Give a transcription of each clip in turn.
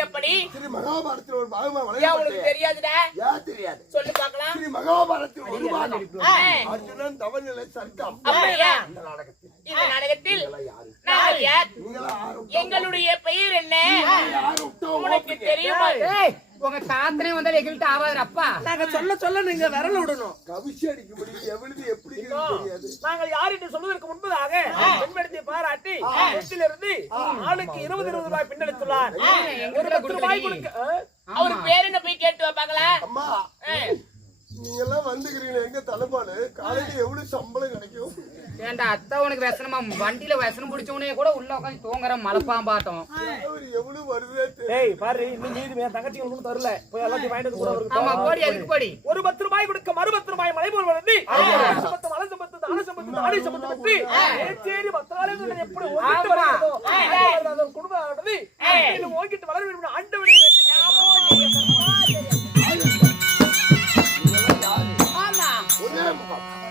எப்படி ஸ்ரீ மகாபாரதத்தில் ஒரு பாகமா உனக்கு தெரியாதுடா? ஏன் தெரியாது? சொல்லு பார்க்கலாம். ஸ்ரீ மகாபாரதத்தில் ஒரு பாகம் அர்ஜுனன் தவநிலை சர்க்கம். அப்படியா? இந்த நாடகத்தில் நாங்கள் யார்? எங்களுடைய பெயர் என்ன? உனக்கு தெரியுமா? உங்க தாத்தனே வந்தாலும் எங்கள்கிட்ட ஆவாது அப்பா. நாங்க சொல்ல நீங்க விரல விடணும். கவிச்சு அடிக்க முடியும் எவ்வளவு எப்படி தெரியாது. நாங்கள் யார் என்று சொல்வதற்கு முன்பதாக பெண்மணியை பாராட்டி வீட்டிலிருந்து ஆளுக்கு 20 ரூபாய் பின்னெடுத்துள்ளார். ஒரு 10 ரூபாய் கொடுக்க. அவர் பேர் என்ன போய் கேட்டு பாக்கலாம். அம்மா நீங்க எல்லாம் வந்துக்கிறீங்க எங்க தலைப்பாடு காலையில எவ்வளவு சம்பளம் கிடைக்கும்? ஏண்டா அத்தா உனக்கு व्यसனமா வண்டியில व्यसனம் பிடிச்சவனே கூட உள்ள உட்கார்ந்து தூங்கற மலப்பாம்பாட்டம். எவ்வளவு வருதே ஏய் பாரு இன்னும் மீதி என் தங்கச்சி உங்களுக்கு தரல. போய் எல்லாத்தையும் வாங்கிட்டு கூட அவருக்கு. ஆமா போடி அதுக்கு போடி. ஒரு 10 ரூபாய் கொடுக்க மறு 10 ரூபாய் மலை போல் வந்து சம்பத்து மலை சம்பத்து தான சம்பத்து தாடி சம்பத்து பற்றி ஏச்சேரி மத்தாளே எப்படி ஓடிட்டு வரதோ அது குடும்பம் நடந்து இது ஓடிட்டு வளர வேண்டும் ஆண்டவனே வேண்டி. ஆமா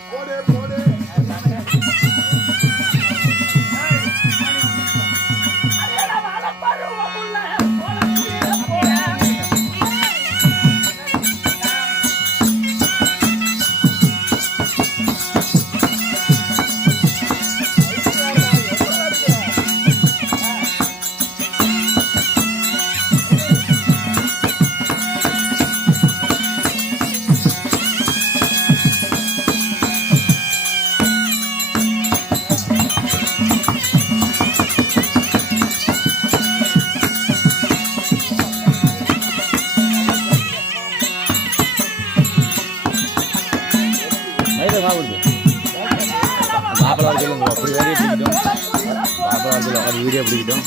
போடே போடே வீடியோ பிடிக்கிட்டோம்.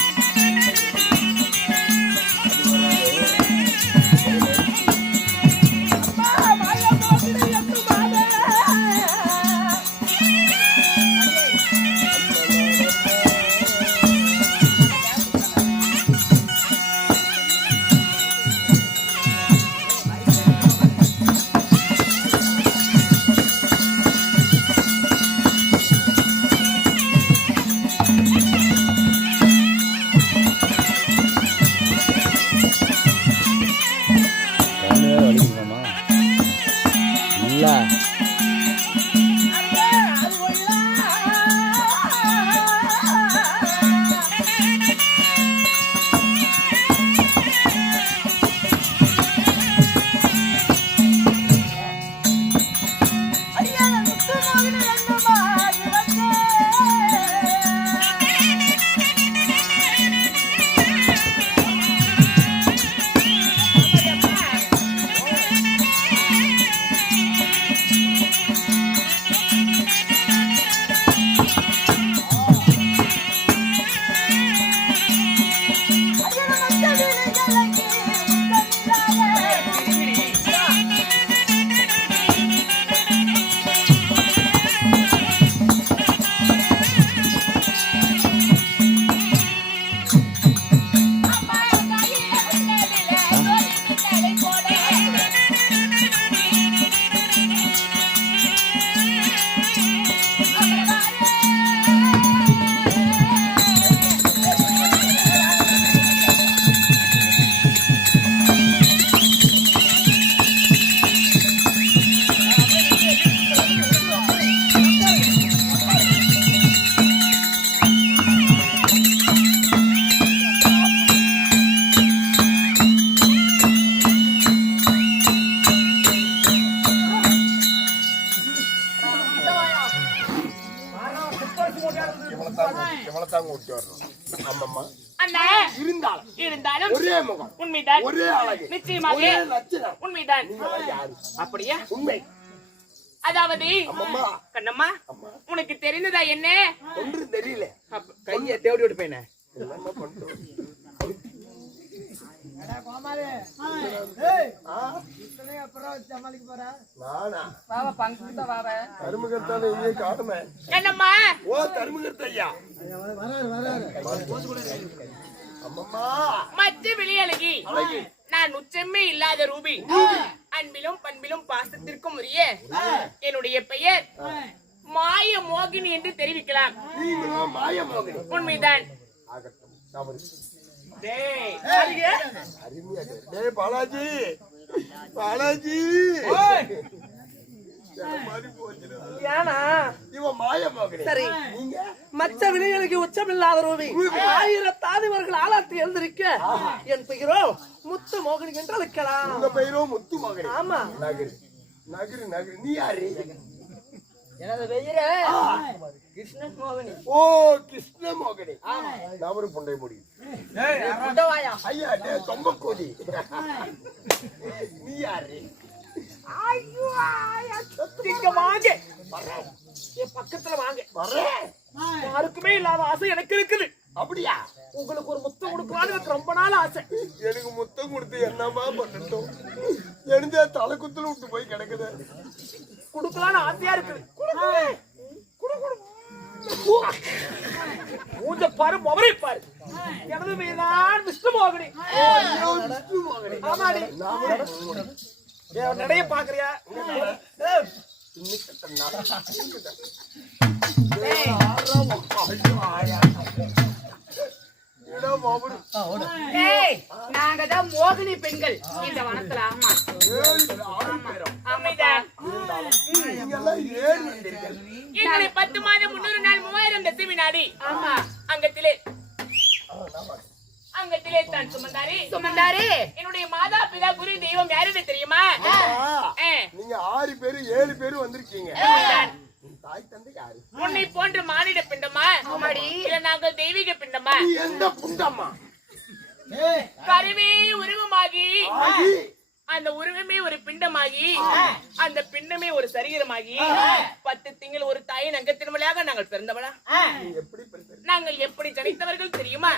இருந்தாலும் ஒரே முகம், உண்மைதான், ஒரே அழகு, நிச்சயமாக உண்மைதான். அப்படியா? உண்மை. அதாவது கண்ணம்மா உனக்கு தெரிந்ததா என்ன? ஒன்றும் தெரியல. கையை தேடி விட்டு போயின. மற்ற வெளியழகி நான் உச்சமே இல்லாத ரூபி, அன்பிலும் பண்பிலும் பாசத்திற்கும் உரிய என்னுடைய பெயர் மாய மோகினி என்று தெரிவிக்கலாம். உண்மைதான். அருமையா இருக்கு. டேய் பாலாஜி பாலாஜி மாதிரி போச்சுடா. ஏனா இவன் மாய மோகினி. சரி நீங்க மச்ச வினைகளுக்கு உச்சமில்லாத ரூபி 1000 தாதிவர்கள் ஆளாத்தி எழுந்திருக்க என் பெயரோ முத்து மோகினி என்று அழைக்கலாம். உங்க பெயரோ முத்து மோகினி. ஆமா. நகரு நகரு நகரு. நீ யாரு? எனது பெயரே கிருஷ்ணன் மோகினி. ஓ கிருஷ்ண மோகினி. நவரு புண்டை முடி. ஐயா டே தொம்ப கோதி. நீ யாரு? ஐயோ இங்க வாங்க. என் பக்கத்துல வாங்க. வரேன். யாருக்குமே இல்லாத ஆசை எனக்கு இருக்குது. அப்படியா? உங்களுக்கு ஒரு முத்தம் கொடுக்கலான்னு எனக்கு ரொம்ப நாள் ஆசை. எனக்கு முத்தம் கொடுத்து என்னமா பண்ணட்டும்? எழுந்த தலை குத்துல விட்டு போய் கிடக்குது. கொடுக்கலான்னு ஆசையா இருக்குது. மூஞ்ச பாரு, முகரை பாரு. எனது மீதான் விஷ்ணு மோகினி. ஐயோ, விஷ்ணு மோகினி. ஆமாடி. நடைய பாக்குறியா? நாங்க தான் மோகினி பெண்கள் இந்த வனத்துல. ஆமா அமைதான் எங்களை 10 மாதம் 300 நாள் 3000 தசை வினாடி. ஆமா அங்கத்திலே தான் சுமந்தாரி. என்னுடைய மாதா பிதா குரு தெய்வம் யாருன்னு தெரியுமா? நீங்க 6 பேரு 7 பேரு வந்திருக்கீங்க. தாய் தந்தை யாரு? உன்னை போன்ற மானிட பிண்டமா இல்ல நாங்கள் தெய்வீக பிண்டமா? எந்த புண்டம்மா? கருவே உருவமாகி அந்த உருவமே ஒரு பிண்டமாகி அந்த பிண்டமே ஒரு சரீரமாகி 10 திங்கள் ஒரு தாயின் அங்கத்தின் வழியாக நாங்கள் பிறந்தவளா? நாங்கள் எப்படி ஜனித்தவர்கள் தெரியுமா?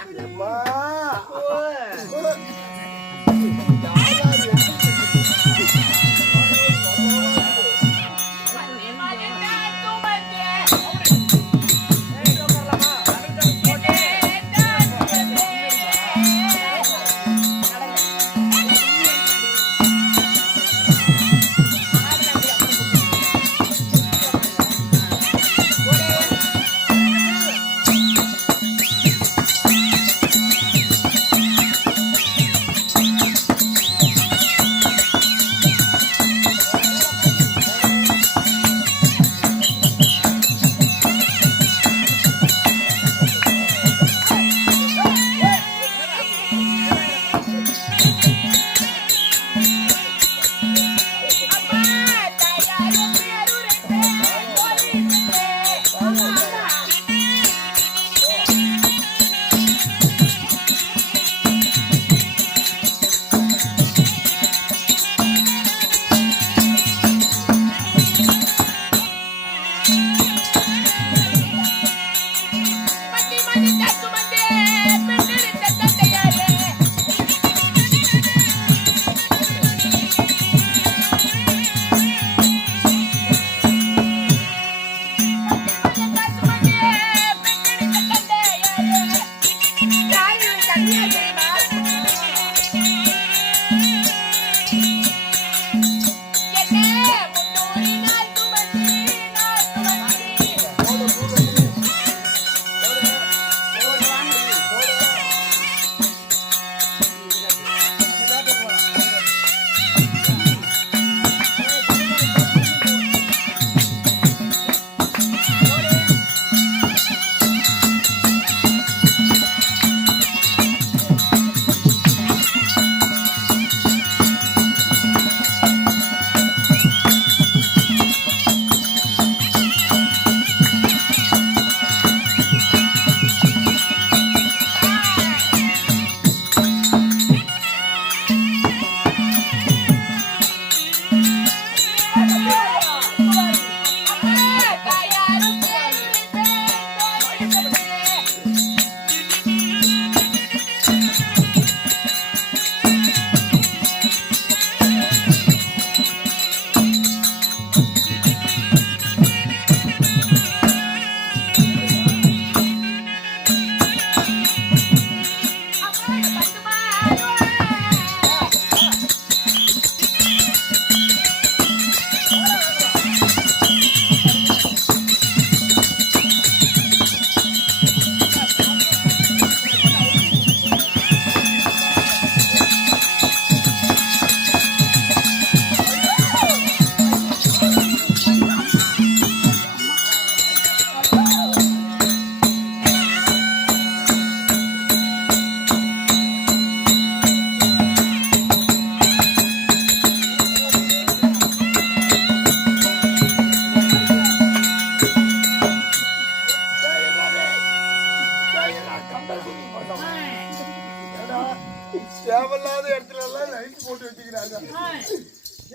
தேவையில்லாத இடத்துல எல்லாம் லைட் போட்டு வச்சுக்கிறாங்க.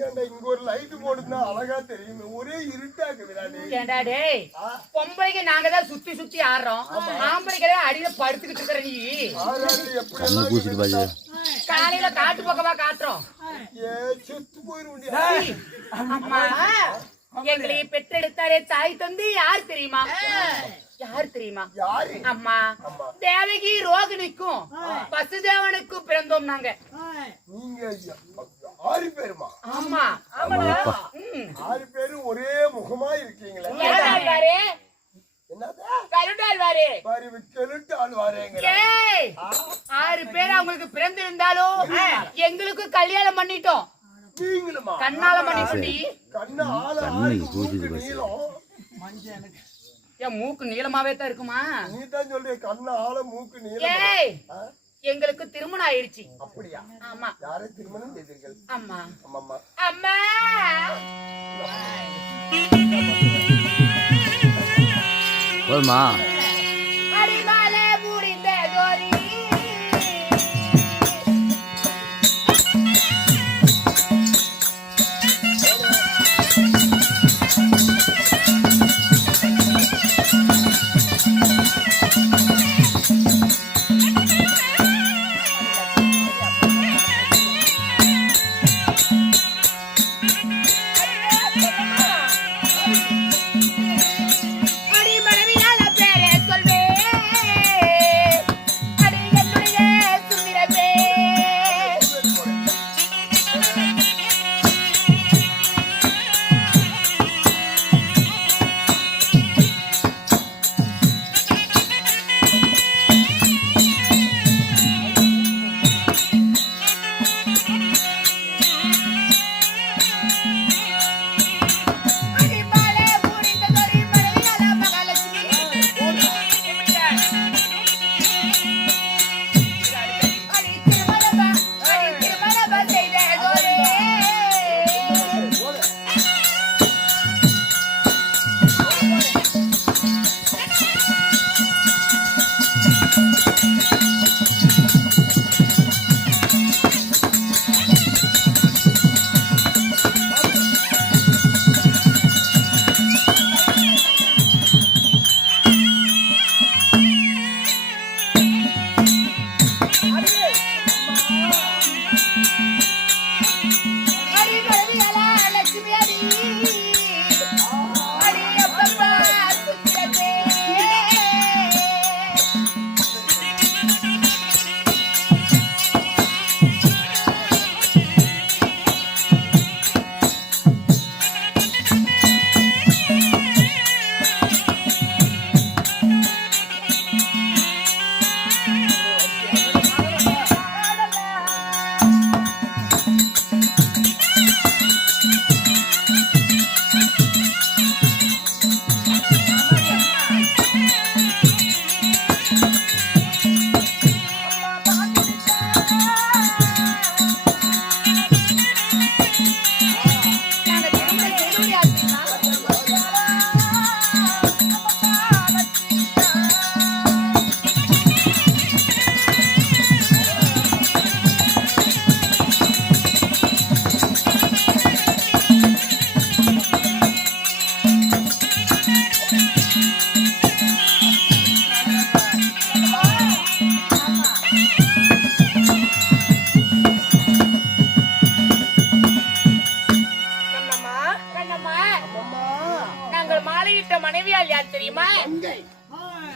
ஏன்டா இங்க ஒரு லைட் போடுனா அழகா தெரியுமே, ஒரே இருட்டாக்குதுடா நீ. ஏண்டா டேய், பொம்பளைக்கு நாங்க தான் சுத்தி சுத்தி ஆடுறோம், ஆம்பளைக்கு அடியில படுத்துக்கிட்டு இருக்கிற நீ. எப்படி கண்ணு பூசிட்டு பாரு. காலையில காட்டு பக்கமா காட்டுறோம். செத்து போயிருவேன். அம்மா, எங்களை பெற்றெடுத்தாரே தாய் தந்தை யார் தெரியுமா? யார் தெரியுமா? அம்மா, தேவகி ரோகிணிக்கும் வசுதேவனுக்கும் பிறந்தோம் நாங்க. நீங்க 6 பேருமா? ஆமா, 6 பேரும் ஒரே முகமா இருக்கீங்களா? என்னது? கெலுட்டால் வாரேங்க. 6 பேர் அவங்களுக்கு பிறந்திருந்தாலும் எங்களுக்கு கல்யாணம் பண்ணிட்டோம். நீங்களுமா? கண்ணால பண்ணிட்டோம். கண்ணு ஆளு மூக்கு நீளம். என் மூக்கு நீளமாவே தான் இருக்குமா? நீ தான் சொல்ற கண்ணு ஆளு மூக்கு நீளம். எங்களுக்கு திருமணம் ஆயிடுச்சு. அப்படியா? ஆமா. யாரை திருமணம் செய்தீர்கள்? அம்மா. அம்மா. அம்மா. போதுமா? அடிமாலே முடிந்த கோரி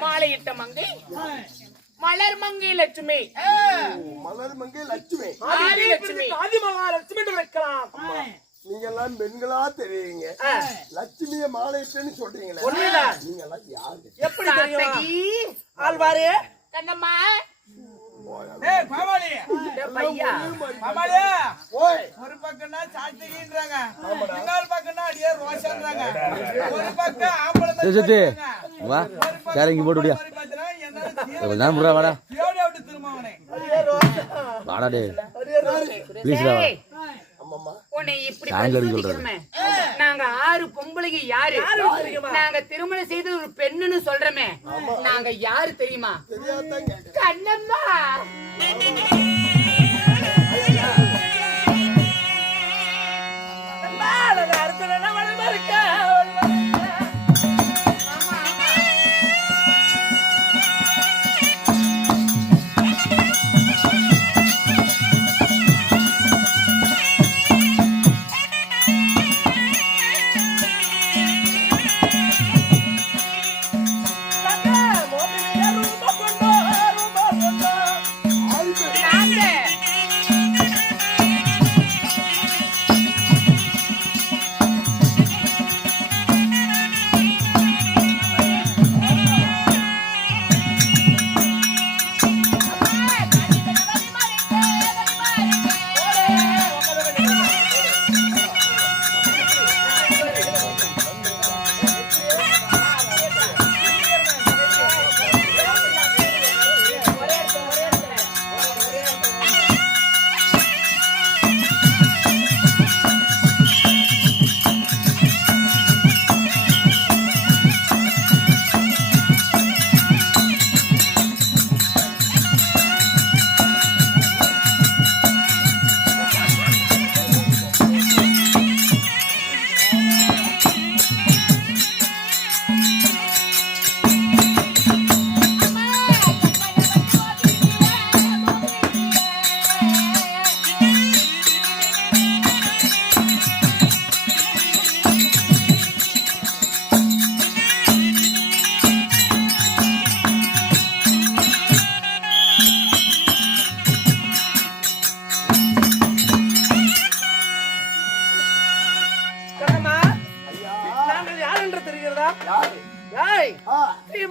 மாலையிட்ட மங்கை மலர் மங்கை லட்சுமி. மலர் மங்கை லட்சுமி. ஆதி லட்சுமி. ஆதி மகாலட்சுமி என்று வைக்கலாம். நீங்க எல்லாம் பெண்களா தெரியுங்க. லட்சுமிய மாலையிட்டேன்னு சொல்றீங்களே, நீங்க எல்லாம் யாரு? எப்படி தெரியும்? ஆழ்வாரு கண்ணம்மா. ஏய் பாமாலி பையா பாமாலி ஓய் ஒரு பக்கம்னா சாத்திகின்றாங்க, இன்னொரு பக்கம்னா அடியே ரோஷன்றாங்க. ஒரு பக்கம் ஆம்பளை சத்தி வா சேரங்கி போட்டுடியா நான் புறா வாடா தேடி திருமாவனே வாடா டே ப்ளீஸ் டா அம்மா. உன்னை இப்படி சொல்றமே, நாங்க 6 பொம்பளைங்க யாரு? நாங்க திருமணம் செய்து ஒரு பெண்ணுன்னு சொல்றமே, நாங்க யாரு தெரியுமா? தெரியாதாங்க. கண்ணம்மா.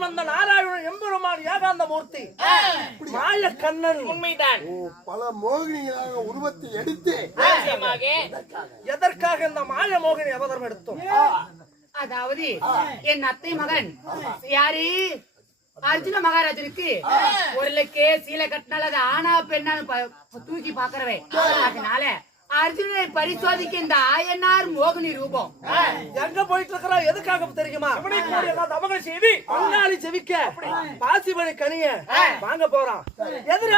வந்த நாராயணன் எம்பெருமான் ஏகாந்த மூர்த்தி மாய கண்ணன் உண்மைதான். பல மோகினிகளாக உருவத்தை எடுத்து நிச்சயமாக எதற்காக இந்த மாய மோகினி அவதாரம் எடுத்தோம்? அதாவது என் அத்தை மகன் யாரு அர்ஜுன மகாராஜனுக்கு ஒருலக்கே சீலை கட்டினால அது ஆனா பெண்ணான்னு தூக்கி பாக்குறவே. அதனால அர்ஜுனனை பரிசோதிக்க இந்த ஆயனார் மோகினி ரூபம் எங்க போயிட்டு இருக்கிறா? எதுக்காக தெரியுமா? தவக செய்தி முன்னாடி செவிக்க பாசிபலி கனிய வாங்க போறான். எதிரா